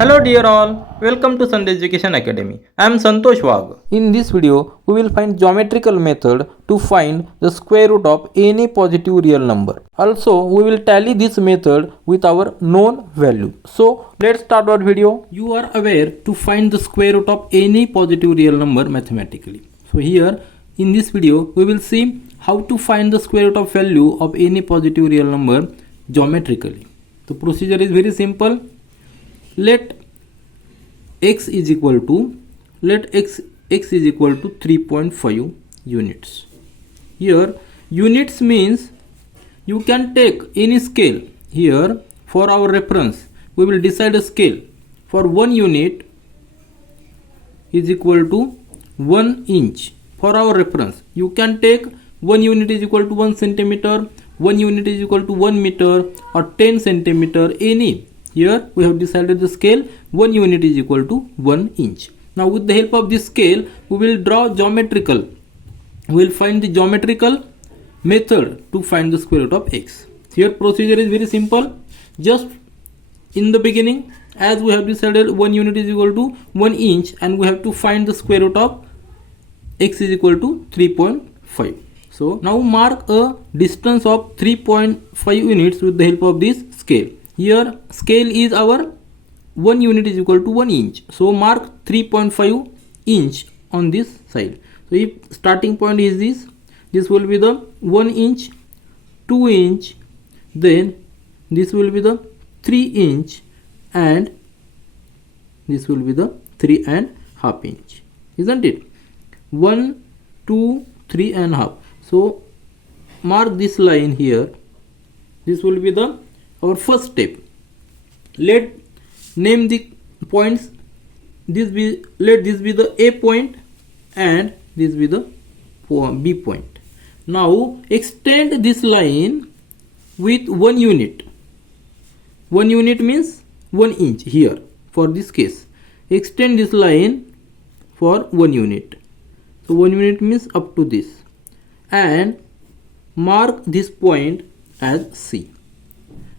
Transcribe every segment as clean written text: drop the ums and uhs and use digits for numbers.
Hello dear all, welcome to Sandhya Education Academy. I am Santosh Wag. In this video, we will find geometrical method to find the square root of any positive real number. Also, we will tally this method with our known value. So, let's start our video. You are aware to find the square root of any positive real number mathematically. So here, in this video, we will see how to find the square root of value of any positive real number geometrically. The procedure is very simple. Let x is equal to 3.5 units. Here units means you can take any scale. Here for our reference we will decide a scale. For 1 unit is equal to 1 inch. For our reference you can take 1 unit is equal to 1 centimeter, 1 unit is equal to 1 meter or 10 centimeter, any. Here we have decided the scale 1 unit is equal to 1 inch. Now with the help of this scale we will draw geometrical. We will find the geometrical method to find the square root of x. Here procedure is very simple. Just in the beginning, as we have decided 1 unit is equal to 1 inch and we have to find the square root of x is equal to 3.5. So now mark a distance of 3.5 units with the help of this scale. Here scale is our 1 unit is equal to 1 inch. So mark 3.5 inch on this side. So if starting point is this will be the 1 inch, 2 inch, then this will be the 3 inch and this will be the 3.5 inch. Isn't it? 1, 2, 3.5. So mark this line here. This will be the our first step. Let name the points. Let this be the A point and this be the B point. Now extend this line with 1 unit. 1 unit means 1 inch here for this case. Extend this line for 1 unit. So 1 unit means up to this and mark this point as C.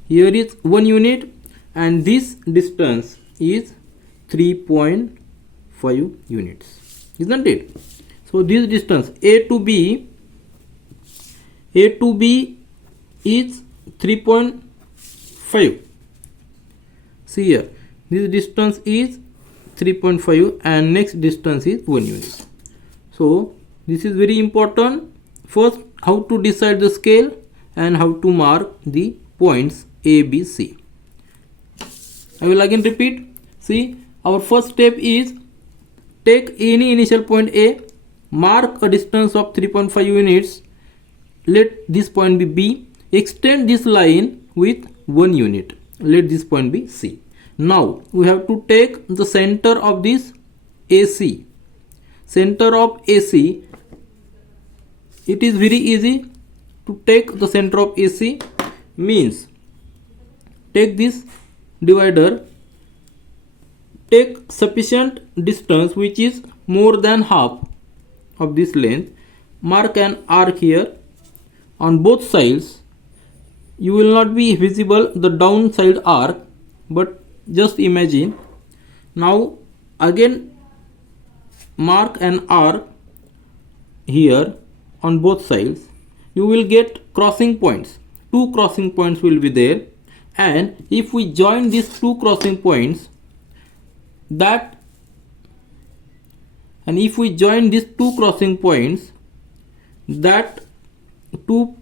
Here is 1 unit and this distance is 3.5 units, isn't it? So this distance A to B is 3.5. See here, this distance is 3.5 and next distance is 1 unit. So this is very important. First, how to decide the scale and how to mark the points A, B, C. I will again repeat. See, our first step is take any initial point A, mark a distance of 3.5 units, let this point be B, extend this line with 1 unit, let this point be C. Now we have to take the center of this AC. Center of AC, it is very easy to take the center of AC. Means take this divider, take sufficient distance which is more than half of this length, mark an arc here on both sides. You will not be visible the downside arc, but just imagine. Now again mark an arc here on both sides. You will get crossing points. 2 crossing points will be there, and if we join these 2 crossing points, that 2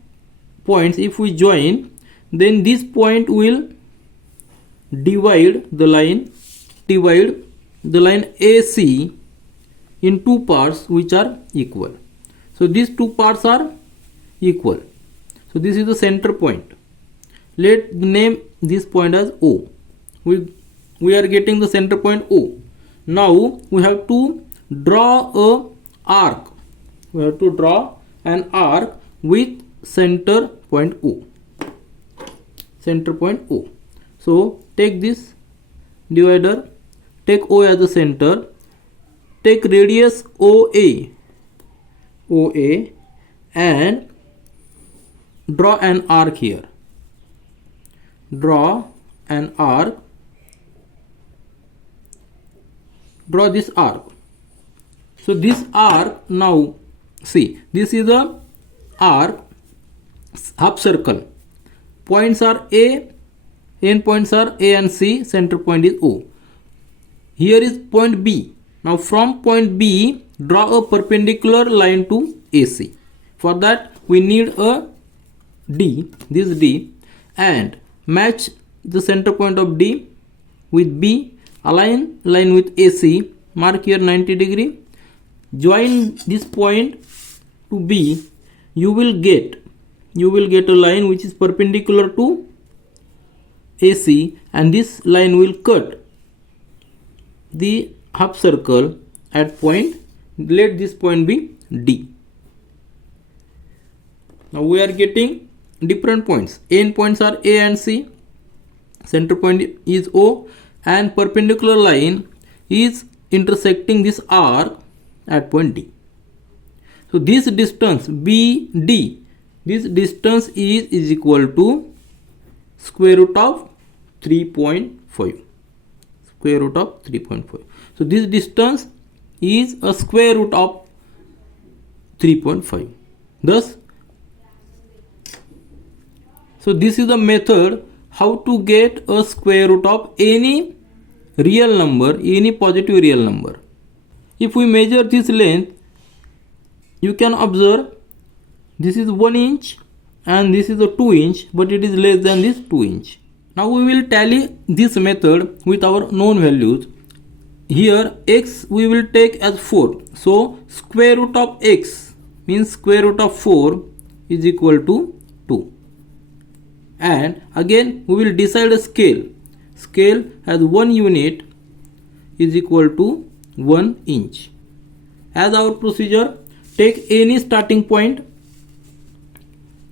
points if we join, then this point will divide the line AC in 2 parts which are equal. So these 2 parts are equal. So this is the center point. Let name this point as O. We are getting the center point O. Now we have to draw a arc. We have to draw an arc with center point O. Center point O. So take this divider, take O as the center, take radius OA and draw an arc here. Draw an arc draw this arc. So this arc, now see, this is a arc, half circle. Points are A, end points are A and C, center point is O. Here is point B. Now from point B, draw a perpendicular line to AC. For that we need a D, this D, and match the center point of D with B, align line with AC, mark here 90 degree, join this point to B, you will get a line which is perpendicular to AC, and this line will cut the half circle at point, let this point be D. Now we are getting different points. End points are A and C, center point is O, and perpendicular line is intersecting this arc at point D. So this distance BD, this distance is equal to square root of 3.5. Square root of 3.5. So this distance is a square root of 3.5. Thus, so this is the method how to get a square root of any real number, any positive real number. If we measure this length, you can observe this is 1 inch and this is a 2 inch, but it is less than this 2 inch. Now we will tally this method with our known values. Here x we will take as 4. So square root of x means square root of 4 is equal to 2. And again we will decide a scale. Scale as 1 unit is equal to 1 inch. As our procedure, take any starting point.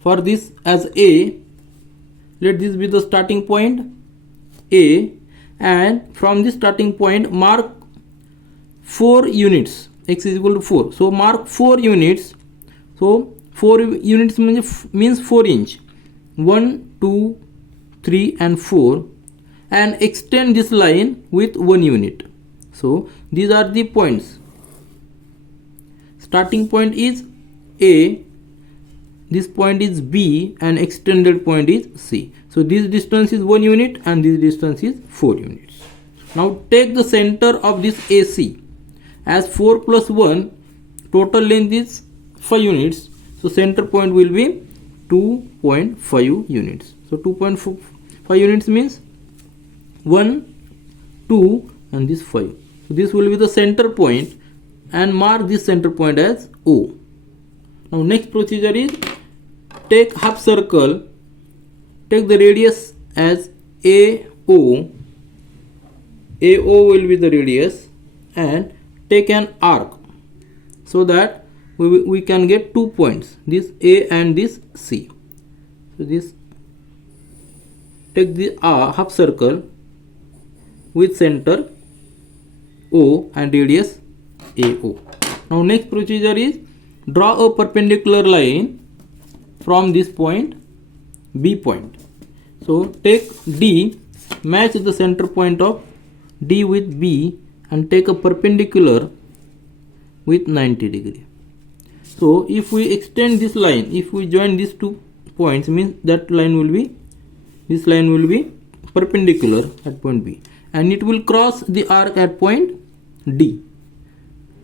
For this as A, let this be the starting point A, and from this starting point mark 4 units. X is equal to 4. So mark 4 units. So 4 units means 4 inch. 1, 2, 3 and 4, and extend this line with 1 unit. So these are the points. Starting point is A, this point is B, and extended point is C. So this distance is 1 unit and this distance is 4 units. Now take the center of this AC. As 4 plus 1, total length is 5 units. So center point will be 2.5 units. So 2.5 units means 1, 2 and this 5. So this will be the center point, and mark this center point as O. Now next procedure is take half circle, take the radius as AO. AO will be the radius, and take an arc so that we can get 2 points, this A and this C. So this, take the half circle with center O and radius AO. Now next procedure is draw a perpendicular line from this point B point. So take D, match the center point of D with B and take a perpendicular with 90 degree. So if we extend this line, if we join these 2 points, means that line will be, this line will be perpendicular at point B, and it will cross the arc at point D.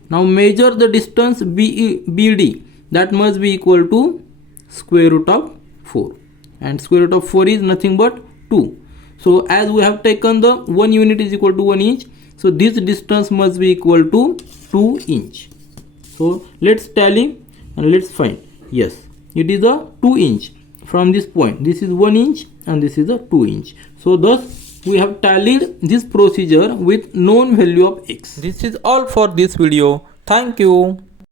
Now measure the distance BD, that must be equal to square root of 4, and square root of 4 is nothing but 2. So as we have taken the 1 unit is equal to 1 inch, so this distance must be equal to 2 inch. So let's tally and let's find. Yes, it is a 2 inch from this point. This is 1 inch and this is a 2 inch. So thus we have tallied this procedure with known value of x. This is all for this video. Thank you.